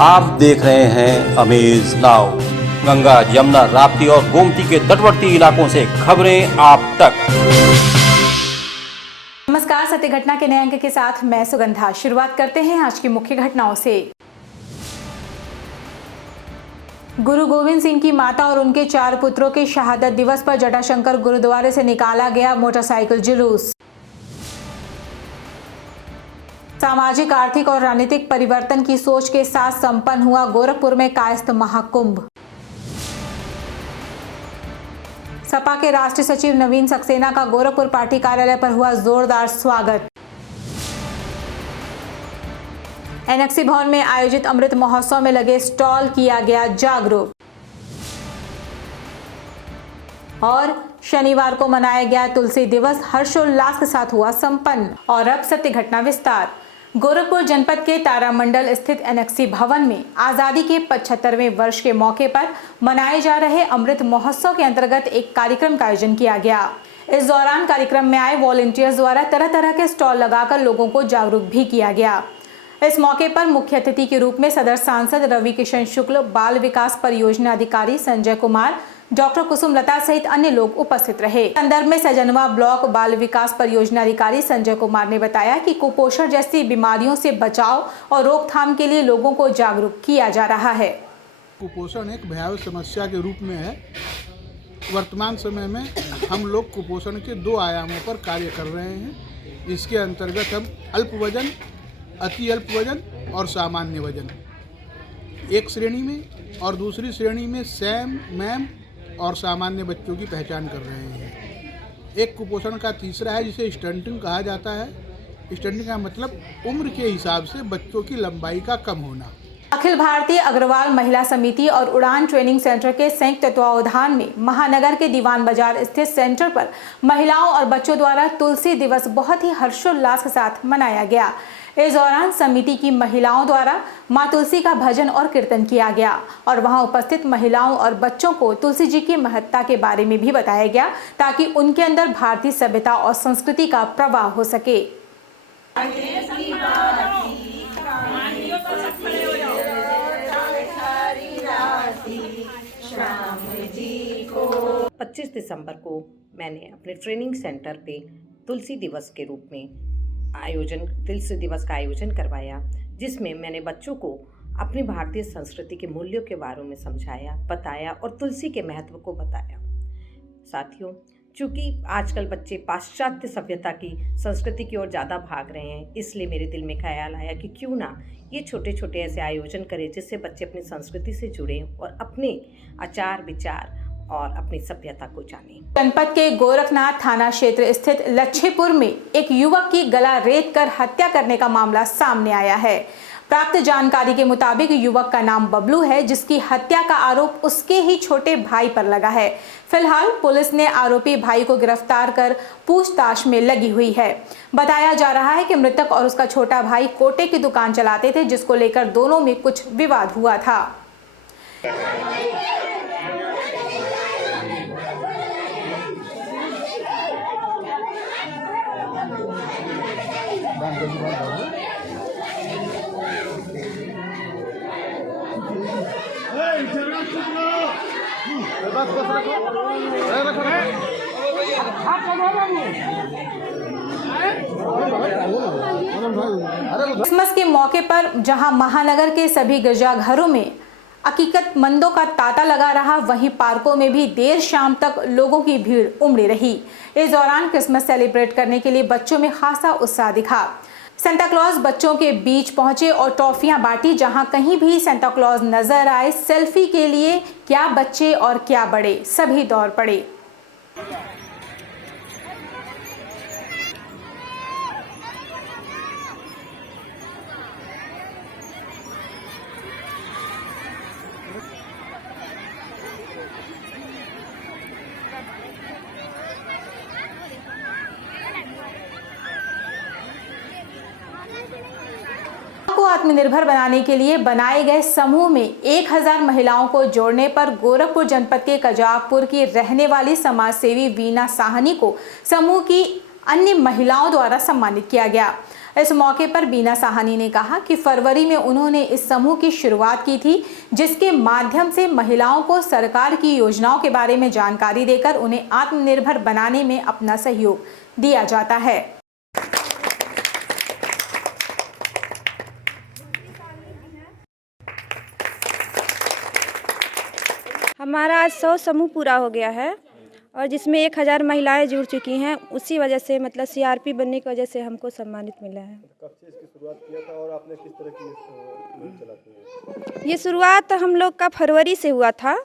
आप देख रहे हैं अमेज नाउ। गंगा, यमुना, राप्ती और गोमती के तटवर्ती इलाकों से खबरें आप तक। नमस्कार, सत्य घटना के नए अंक के साथ मैं सुगंधा। शुरुआत करते हैं आज की मुख्य घटनाओं से। गुरु गोविंद सिंह की माता और उनके 4 पुत्रों के शहादत दिवस पर जटाशंकर गुरुद्वारे से निकाला गया मोटरसाइकिल जुलूस। सामाजिक, आर्थिक और राजनीतिक परिवर्तन की सोच के साथ संपन्न हुआ गोरखपुर में कायस्थ महाकुंभ। सपा के राष्ट्रीय सचिव नवीन सक्सेना का गोरखपुर पार्टी कार्यालय पर हुआ जोरदार स्वागत। एनएक्सी भवन में आयोजित अमृत महोत्सव में लगे स्टॉल किया गया जागरूक। और शनिवार को मनाया गया तुलसी दिवस हर्षोल्लास के साथ हुआ संपन्न। और अब सत्य घटना विस्तार। गोरखपुर जनपद के तारामंडल स्थित एनएक्सी भवन में आजादी के 75वें वर्ष के मौके पर मनाए जा रहे अमृत महोत्सव के अंतर्गत एक कार्यक्रम का आयोजन किया गया। इस दौरान कार्यक्रम में आए वॉलंटियर्स द्वारा तरह तरह के स्टॉल लगाकर लोगों को जागरूक भी किया गया। इस मौके पर मुख्य अतिथि के रूप में सदर सांसद रवि किशन शुक्ल, बाल विकास परियोजना अधिकारी संजय कुमार, डॉक्टर कुसुम लता सहित अन्य लोग उपस्थित रहे। संदर्भ में सजनवा ब्लॉक बाल विकास परियोजना अधिकारी संजय कुमार ने बताया कि कुपोषण जैसी बीमारियों से बचाव और रोकथाम के लिए लोगों को जागरूक किया जा रहा है। कुपोषण एक भयावह समस्या के रूप में है। वर्तमान समय में हम लोग कुपोषण के 2 आयामों पर कार्य कर रहे हैं। इसके अंतर्गत हम अल्प वजन, अति अल्प वजन और सामान्य वजन एक श्रेणी में और दूसरी श्रेणी में सैम, मैम और सामान्य बच्चों की पहचान कर रहे हैं। एक कुपोषण का तीसरा है जिसे स्टंटिंग कहा जाता है। स्टंटिंग का मतलब उम्र के हिसाब से बच्चों की लंबाई का कम होना। अखिल भारतीय अग्रवाल महिला समिति और उड़ान ट्रेनिंग सेंटर के संयुक्त तत्वावधान में महानगर के दीवान बाजार स्थित सेंटर पर महिलाओं और बच्चों द्वारा तुलसी दिवस बहुत ही हर्षोल्लास के साथ मनाया गया। इस दौरान समिति की महिलाओं द्वारा मां तुलसी का भजन और कीर्तन किया गया और वहां उपस्थित महिलाओं और बच्चों को तुलसी जी की महत्ता के बारे में भी बताया गया ताकि उनके अंदर भारतीय सभ्यता और संस्कृति का प्रवाह हो सके। 25 दिसंबर को मैंने अपने ट्रेनिंग सेंटर पे तुलसी दिवस के रूप में तुलसी दिवस का आयोजन करवाया, जिसमें मैंने बच्चों को अपनी भारतीय संस्कृति के मूल्यों के बारे में समझाया, बताया और तुलसी के महत्व को बताया। साथियों, चूँकि आजकल बच्चे पाश्चात्य सभ्यता की संस्कृति की ओर ज़्यादा भाग रहे हैं, इसलिए मेरे दिल में ख्याल आया कि क्यों ना ये छोटे छोटे ऐसे आयोजन करें जिससे बच्चे अपनी संस्कृति से जुड़ें और अपने आचार विचार और अपनी सभ्यता को जानें। जनपद के गोरखनाथ थाना क्षेत्र स्थित लच्छीपुर में एक युवक की गला रेत कर हत्या करने का मामला सामने आया है। प्राप्त जानकारी के मुताबिक युवक का नाम बबलू है, जिसकी हत्या का आरोप उसके ही छोटे भाई पर लगा है। फिलहाल पुलिस ने आरोपी भाई को गिरफ्तार कर पूछताछ में लगी हुई है। बताया जा रहा है कि मृतक और उसका छोटा भाई कोटे की दुकान चलाते थे, जिसको लेकर दोनों में कुछ विवाद हुआ था। क्रिसमस के मौके पर जहां महानगर के सभी गिरजाघरों में अकीकतमंदों का तांता लगा रहा, वहीं पार्कों में भी देर शाम तक लोगों की भीड़ उमड़ी रही। इस दौरान क्रिसमस सेलिब्रेट करने के लिए बच्चों में खासा उत्साह दिखा। सेंटा क्लॉज बच्चों के बीच पहुंचे और टॉफियां बांटी। जहां कहीं भी सेंटा क्लॉज नजर आए, सेल्फी के लिए क्या बच्चे और क्या बड़े सभी दौड़ पड़े। को आत्मनिर्भर बनाने के लिए बनाए गए समूह में 1000 महिलाओं को जोड़ने पर गोरखपुर जनपद के कजाकपुर की रहने वाली समाजसेवी वीना साहनी को समूह की अन्य महिलाओं द्वारा सम्मानित किया गया। इस मौके पर बीना साहनी ने कहा कि फरवरी में उन्होंने इस समूह की शुरुआत की थी, जिसके माध्यम से महिलाओं को सरकार की योजनाओं के बारे में जानकारी देकर उन्हें आत्मनिर्भर बनाने में अपना सहयोग दिया जाता है। हमारा आज 100 समूह पूरा हो गया है और जिसमें 1000 महिलाएं जुड़ चुकी हैं। उसी वजह से मतलब सीआरपी बनने की वजह से हमको सम्मानित मिला है। कब से इसकी शुरुआत किया था और आपने किस तरह की मुहिम चलाती है? ये शुरुआत हम लोग का फरवरी से हुआ था।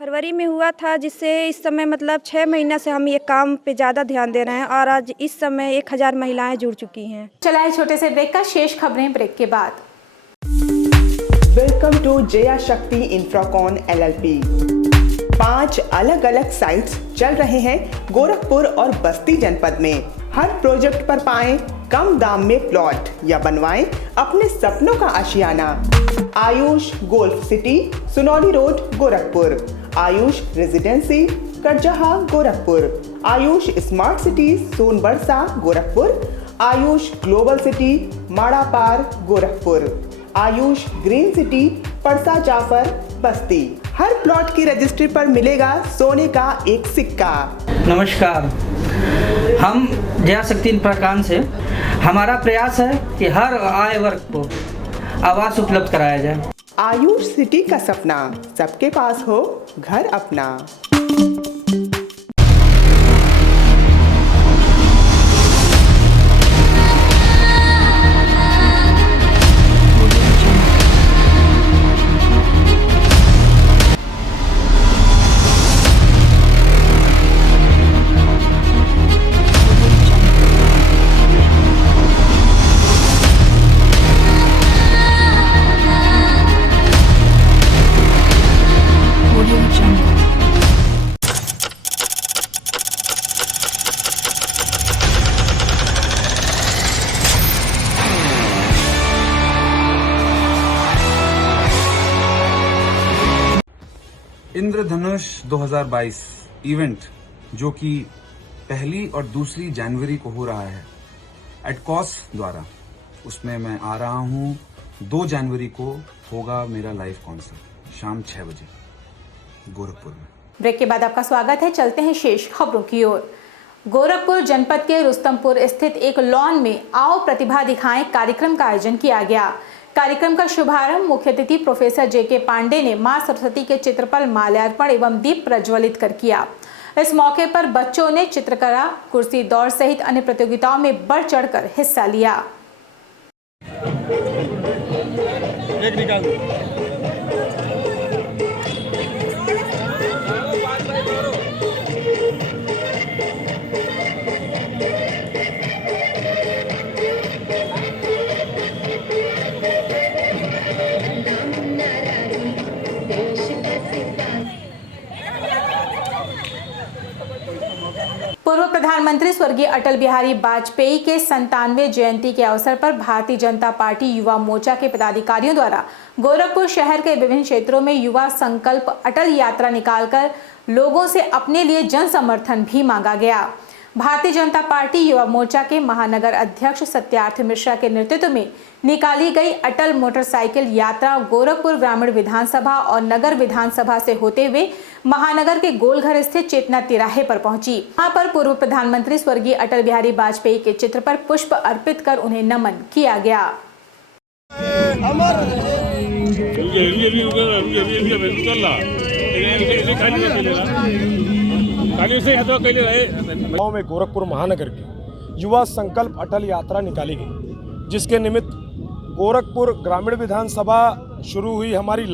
फरवरी में हुआ था, जिससे इस समय मतलब 6 महीना से हम ये काम पे ज़्यादा ध्यान दे रहे हैं और आज इस समय 1000 महिलाएं जुड़ चुकी हैं। चलाए छोटे से ब्रेक का, शेष खबरें ब्रेक के बाद। वेलकम टू जया शक्ति इंफ्राकॉन LLP। 5 अलग अलग साइट्स चल रहे हैं गोरखपुर और बस्ती जनपद में। हर प्रोजेक्ट पर पाएं कम दाम में प्लॉट या बनवाएं अपने सपनों का आशियाना। Ayush golf city, Sunauli road, Gorakhpur. Ayush residency, Karjaha, Gorakhpur. Ayush smart city, Sonbarsa, Gorakhpur. Ayush global city, Madapar, Gorakhpur. Ayush green city, Parsa Jafar, Basti. हर प्लॉट की रजिस्ट्री पर मिलेगा सोने का एक सिक्का। नमस्कार, हम जया शक्ति इंफ्राकॉन से। हमारा प्रयास है कि हर आय वर्ग को आवास उपलब्ध कराया जाए। आयुष सिटी का सपना, सबके पास हो घर अपना। इंद्रधनुष 2022 इवेंट, जो कि 1 और 2 जनवरी को हो रहा है एडकॉस द्वारा, उसमें मैं आ रहा हूँ। 2 जनवरी को होगा मेरा लाइव कॉन्सर्ट शाम 6 बजे गोरखपुर में। ब्रेक के बाद आपका स्वागत है। चलते हैं शेष खबरों की ओर। गोरखपुर जनपद के रुस्तमपुर स्थित एक लॉन में आओ प्रतिभा दिखाएं कार्यक्रम का आयोजन किया गया। कार्यक्रम का शुभारंभ मुख्य अतिथि प्रोफेसर JK पांडे ने मां सरस्वती के चित्र पर माल्यार्पण एवं दीप प्रज्वलित कर किया। इस मौके पर बच्चों ने चित्रकला, कुर्सी दौड़ सहित अन्य प्रतियोगिताओं में बढ़ चढ़कर हिस्सा लिया। पूर्व प्रधानमंत्री स्वर्गीय अटल बिहारी वाजपेयी के 97वें जयंती के अवसर पर भारतीय जनता पार्टी युवा मोर्चा के पदाधिकारियों द्वारा गोरखपुर शहर के विभिन्न क्षेत्रों में युवा संकल्प अटल यात्रा निकालकर लोगों से अपने लिए जन समर्थन भी मांगा गया। भारतीय जनता पार्टी युवा मोर्चा के महानगर अध्यक्ष सत्यार्थ मिश्रा के नेतृत्व में निकाली गई अटल मोटरसाइकिल यात्रा गोरखपुर ग्रामीण विधानसभा और नगर विधानसभा से होते हुए महानगर के गोलघर स्थित चेतना तिराहे पर पहुंची। वहां पर पूर्व प्रधानमंत्री स्वर्गीय अटल बिहारी वाजपेयी के चित्र पर पुष्प अर्पित कर उन्हें नमन किया गया। गाँव में गोरखपुर महानगर की युवा संकल्प अटल यात्रा निकाली गई, जिसके निमित्त गोरखपुर ग्रामीण विधानसभा शुरू हुई। हमारी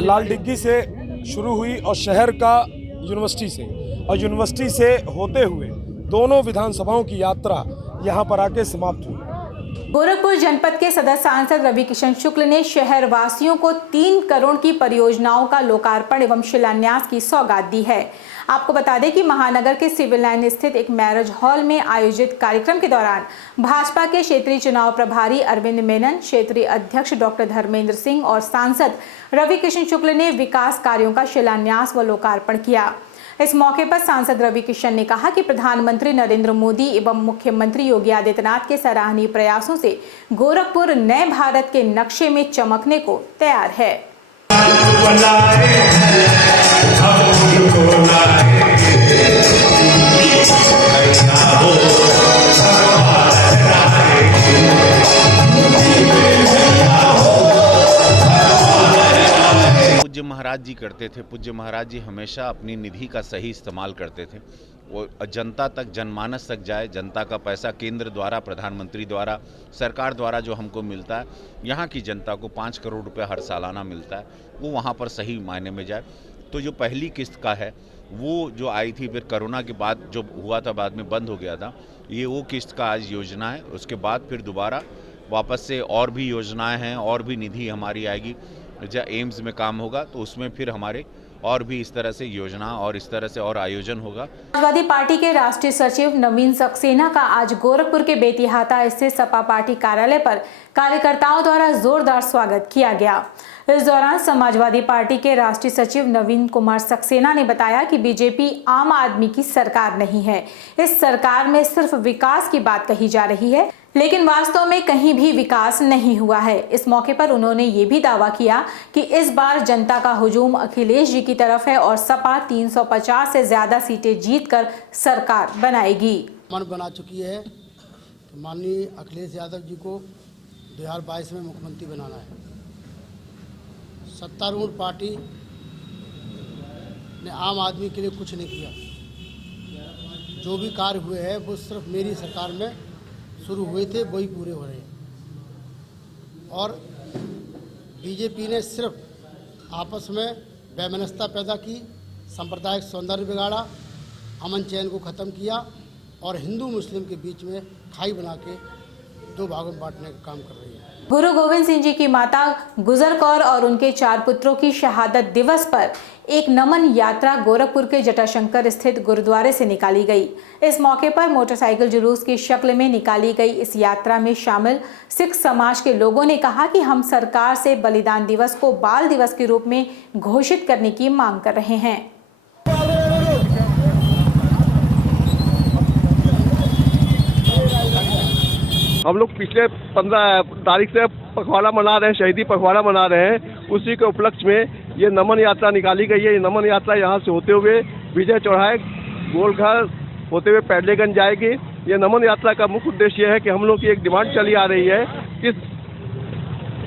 लाल डिग्गी से शुरू हुई और शहर का यूनिवर्सिटी से, और यूनिवर्सिटी से होते हुए दोनों विधानसभाओं की यात्रा यहां पर आके समाप्त हुई। गोरखपुर जनपद के सदस्य सांसद रवि किशन शुक्ल ने शहर वासियों को 3 करोड़ की परियोजनाओं का लोकार्पण एवं शिलान्यास की सौगात दी है। आपको बता दें कि महानगर के सिविल लाइन स्थित एक मैरिज हॉल में आयोजित कार्यक्रम के दौरान भाजपा के क्षेत्रीय चुनाव प्रभारी अरविंद मेनन, क्षेत्रीय अध्यक्ष डॉक्टर धर्मेंद्र सिंह और सांसद रवि किशन शुक्ल ने विकास कार्यों का शिलान्यास व लोकार्पण किया। इस मौके पर सांसद रवि किशन ने कहा कि प्रधानमंत्री नरेंद्र मोदी एवं मुख्यमंत्री योगी आदित्यनाथ के सराहनीय प्रयासों से गोरखपुर नए भारत के नक्शे में चमकने को तैयार है। पूज्य महाराज जी करते थे। पूज्य महाराज जी हमेशा अपनी निधि का सही इस्तेमाल करते थे। वो जनता तक, जनमानस तक जाए। जनता का पैसा केंद्र द्वारा, प्रधानमंत्री द्वारा, सरकार द्वारा जो हमको मिलता है, यहाँ की जनता को 5 करोड़ रुपए हर सालाना मिलता है, वो वहाँ पर सही मायने में जाए। तो जो पहली किस्त का है वो जो आई थी, फिर कोरोना के बाद जो हुआ था, बाद में बंद हो गया था, ये वो किस्त का आज योजना है। उसके बाद फिर दोबारा वापस से और भी योजनाएं हैं, और भी निधि हमारी आएगी। जब एम्स में काम होगा तो उसमें फिर हमारे और भी इस तरह से योजना और इस तरह से और आयोजन होगा। समाजवादी पार्टी के राष्ट्रीय सचिव नवीन सक्सेना का आज गोरखपुर के बेतिहाता स्थित सपा पार्टी कार्यालय पर कार्यकर्ताओं द्वारा जोरदार स्वागत किया गया। इस दौरान समाजवादी पार्टी के राष्ट्रीय सचिव नवीन कुमार सक्सेना ने बताया कि बीजेपी आम आदमी की सरकार नहीं है। इस सरकार में सिर्फ विकास की बात कही जा रही है, लेकिन वास्तव में कहीं भी विकास नहीं हुआ है। इस मौके पर उन्होंने ये भी दावा किया कि इस बार जनता का हुजूम अखिलेश जी की तरफ है और सपा 350 से ज्यादा सीटें जीतकर सरकार बनाएगी। मन बना चुकी है कि माननीय अखिलेश यादव जी को 2022 में मुख्यमंत्री बनाना है। सत्तारूढ़ पार्टी ने आम आदमी के लिए कुछ नहीं किया। जो भी कार्य हुए हैं वो सिर्फ मेरी सरकार में शुरू हुए थे, वही पूरे हो रहे हैं। और बीजेपी ने सिर्फ आपस में वैमनस्यता पैदा की, सांप्रदायिक सौंदर्य बिगाड़ा, अमन चैन को ख़त्म किया और हिंदू मुस्लिम के बीच में खाई बना के 2 भागों में बांटने का काम कर रही है। गुरु गोविंद सिंह जी की माता गुजर कौर और उनके 4 पुत्रों की शहादत दिवस पर एक नमन यात्रा गोरखपुर के जटाशंकर स्थित गुरुद्वारे से निकाली गई। इस मौके पर मोटरसाइकिल जुलूस की शक्ल में निकाली गई इस यात्रा में शामिल सिख समाज के लोगों ने कहा कि हम सरकार से बलिदान दिवस को बाल दिवस के रूप में घोषित करने की मांग कर रहे हैं। हम लोग पिछले 15 तारीख से पखवाड़ा मना रहे हैं, शहीदी पखवाड़ा मना रहे हैं। उसी के उपलक्ष्य में ये नमन यात्रा निकाली गई है। ये नमन यात्रा यहाँ से होते हुए विजय चौराहे, गोलघर होते हुए पैडलेगंज जाएगी। ये नमन यात्रा का मुख्य उद्देश्य ये है कि हम लोग की एक डिमांड चली आ रही है कि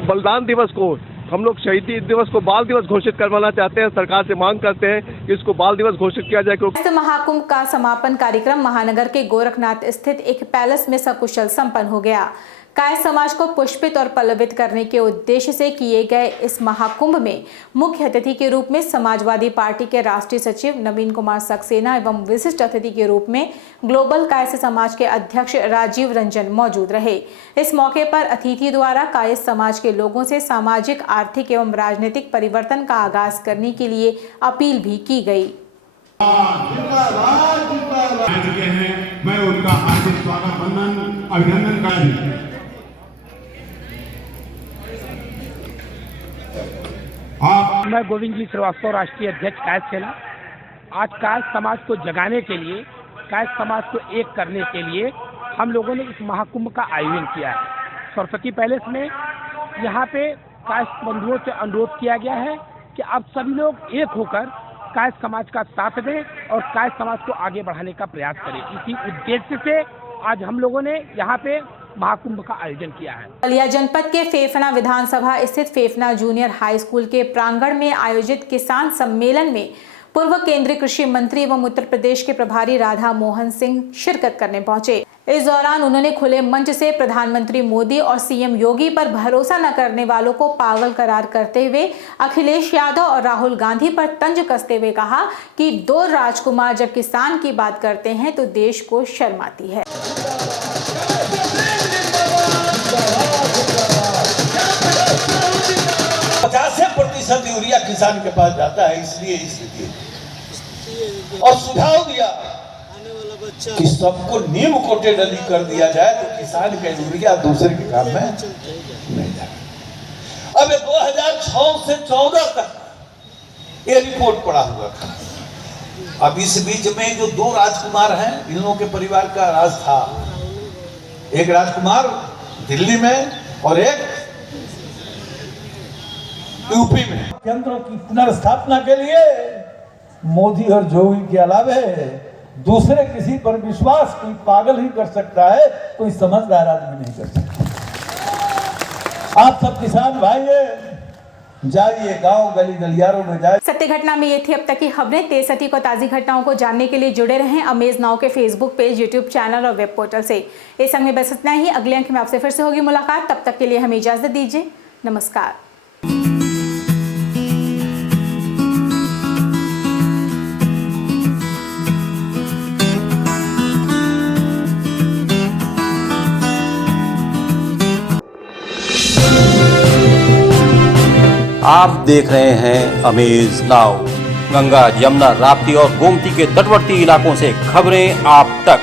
बलिदान दिवस को हम लोग शहीदी दिवस को बाल दिवस घोषित करवाना चाहते हैं। सरकार से मांग करते हैं कि इसको बाल दिवस घोषित किया जाए। महाकुंभ का समापन कार्यक्रम महानगर के गोरखनाथ स्थित एक पैलेस में सकुशल संपन्न हो गया। कायस्थ समाज को पुष्पित और पल्लवित करने के उद्देश्य से किए गए इस महाकुंभ में मुख्य अतिथि के रूप में समाजवादी पार्टी के राष्ट्रीय सचिव नवीन कुमार सक्सेना एवं विशिष्ट अतिथि के रूप में ग्लोबल कायस्थ समाज के अध्यक्ष राजीव रंजन मौजूद रहे। इस मौके पर अतिथि द्वारा कायस्थ समाज के लोगों से सामाजिक, आर्थिक एवं राजनीतिक परिवर्तन का आगाज करने के लिए अपील भी की गई। मैं उनका हार्दिक स्वागत, वंदन, अभिनंदन करता मैं गोविंद जी श्रीवास्तव, राष्ट्रीय अध्यक्ष कायस्थ सेना। आज कायस्थ समाज को जगाने के लिए, कायस्थ समाज को एक करने के लिए हम लोगों ने इस महाकुंभ का आयोजन किया है। सरस्वती पैलेस में यहाँ पे कायस्थ बंधुओं से अनुरोध किया गया है कि अब सभी लोग एक होकर कायस्थ समाज का साथ दें और कायस्थ समाज को आगे बढ़ाने का प्रयास करें। इसी उद्देश्य से आज हम लोगों ने यहाँ पे महाकुंभ का आयोजन किया है। बलिया जनपद के फेफना विधानसभा स्थित फेफना जूनियर हाई स्कूल के प्रांगण में आयोजित किसान सम्मेलन में पूर्व केंद्रीय कृषि मंत्री एवं उत्तर प्रदेश के प्रभारी राधा मोहन सिंह शिरकत करने पहुंचे। इस दौरान उन्होंने खुले मंच से प्रधानमंत्री मोदी और सीएम योगी पर भरोसा न करने वालों को पागल करार करते हुए अखिलेश यादव और राहुल गांधी पर तंज कसते हुए कहा कि 2 राजकुमार जब किसान की बात करते हैं तो देश को शर्म आती है। 50% यूरिया किसान के पास जाता है, इसलिए स्थिति। और सुझाव दिया कि सबको नीम कोटेड यदि कर दिया जाए तो किसान का यूरिया दूसरे के काम में नहीं जाए। अब 2006 से 14 तक ये रिपोर्ट पड़ा हुआ था। अब इस बीच में जो दो राजकुमार हैं, इन लोगों के परिवार का राज था। एक राजकुमार दिल्ली में और एक यूपी में। केंद्रों की पुनर्स्थापना के लिए मोदी और जोगी के अलावे दूसरे किसी पर विश्वास कोई पागल ही कर सकता है, कोई समझदार आदमी नहीं कर सकता। आप सब किसान भाई जाइए, गांव गली गलियारों में जाइए। सत्य घटना में ये थी अब तक की खबरें। तेज सटीक और ताज़ी घटनाओं को जानने के लिए जुड़े रहें अमेज नाउ के फेसबुक पेज, यूट्यूब चैनल और वेब पोर्टल से। इस संग में बस इतना ही। अगले अंक में आपसे फिर से होगी मुलाकात। तब तक के लिए हमें इजाजत दीजिए। नमस्कार। आप देख रहे हैं अमेज नाउ। गंगा, यमुना, राप्ती और गोमती के तटवर्ती इलाकों से खबरें आप तक।